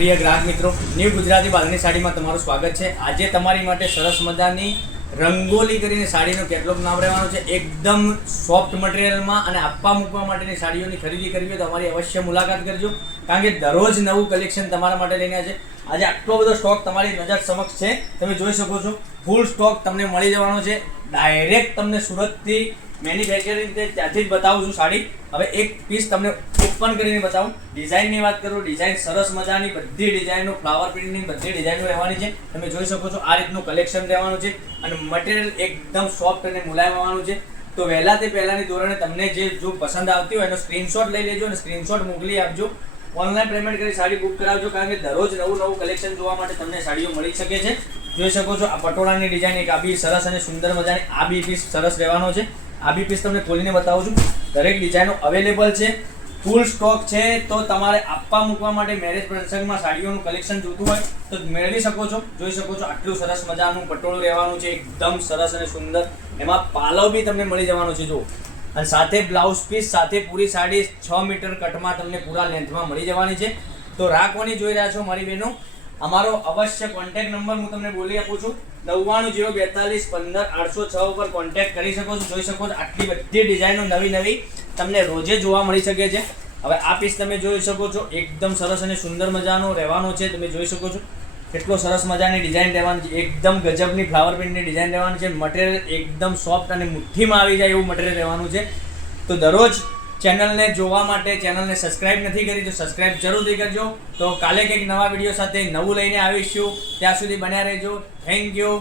પ્રિય ગ્રાહક મિત્રો, ન્યૂ ગુજરાતી બાંધણી સાડીમાં તમારું સ્વાગત છે। આજે તમારી માટે સરસ મજાની રંગોલી કરીને સાડીનો કેટલોગ નામ રહેવાનો છે। એકદમ સોફ્ટ મટીરિયલમાં અને આપવા મૂકવા માટેની સાડીઓની ખરીદી કરવી હોય તો અમારી અવશ્ય મુલાકાત કરજો, કારણ કે દરરોજ નવું કલેક્શન તમારા માટે લઈને આવે છે। આજે આટલો બધો સ્ટોક તમારી નજર સમક્ષ છે, તમે જોઈ શકો છો। ફૂલ સ્ટોક તમને મળી જવાનો છે। ડાયરેક્ટ તમને સુરતથી મેન્યુફેક્ચરિંગ ત્યાંથી જ બતાવું છું સાડી। હવે એક પીસ તમને ઓપન કરીને બતાવું। ડિઝાઇનની વાત કરું, ડિઝાઇન સરસ મજાની બધી ડિઝાઇનો, ફ્લાવર પ્રિન્ટની બધી ડિઝાઇનો રહેવાની છે। તમે જોઈ શકો છો આ રીતનું કલેક્શન રહેવાનું છે અને મટીરિયલ એકદમ સોફ્ટ અને મુલાયમ આવવાનું છે। તો વહેલા તે પહેલાની ધોરણે તમને જો પસંદ આવતી હોય એનો સ્ક્રીનશોટ લઈ લેજો અને સ્ક્રીનશોટ મોકલી આપજો। ઓનલાઈન પેમેન્ટ કરી સાડી બુક કરાવજો, કારણ કે દરરોજ નવું કલેક્શન જોવા માટે તમને સાડીઓ મળી શકે છે। જોઈ શકો છો આ પટોળાની ડિઝાઇન એક આ બી સરસ અને સુંદર મજાની આ બી પીસ સરસ રહેવાનો છે। આ બી પીસ તમને ખોલીને બતાવું છું। દરેક ડિઝાઇનો અવેલેબલ છે, ફૂલ સ્ટોક છે। તો તમારે આપવા મૂકવા માટે મેરેજ પ્રસંગમાં સાડીઓનું કલેક્શન જોતું હોય તો મેળવી શકો છો। જોઈ શકો છો આટલું સરસ મજાનું પટોળું રહેવાનું છે, એકદમ સરસ અને સુંદર। એમાં પાલવ બી તમને મળી જવાનો છે, જો અને સાથે બ્લાઉઝ પીસ સાથે પૂરી સાડી 6 મીટર કટમાં તમને પૂરા લેન્થમાં મળી જવાની છે। તો રાખવાની જોઈ રહ્યા છો મારી બહેનો, અમારો અવશ્ય કોન્ટેક્ટ નંબર હું તમને બોલી આપું છું, 9902415806 ઉપર કોન્ટેક્ટ કરી શકો છો। જોઈ શકો છો આટલી બધી ડિઝાઇનો નવી તમને રોજે જોવા મળી શકે છે। હવે આ પીસ તમે જોઈ શકો છો, એકદમ સરસ અને સુંદર મજાનો રહેવાનો છે। તમે જોઈ શકો છો કેટલો સરસ મજાની ડિઝાઇન રહેવાની છે, એકદમ ગજબની ફ્લાવર પ્રિન્ટની ડિઝાઇન રહેવાની છે। મટીરિયલ એકદમ સોફ્ટ અને મુઠ્ઠીમાં આવી જાય એવું મટીરિયલ રહેવાનું છે। તો દરરોજ ચેનલને જોવા માટે ચેનલને સબસ્ક્રાઇબ નથી કરી તો સબસ્ક્રાઇબ જરૂરથી કરજો। તો કાલે કંઈક નવા વિડીયો સાથે નવું લઈને આવીશું, ત્યાં સુધી બન્યા રહેજો। Thank you.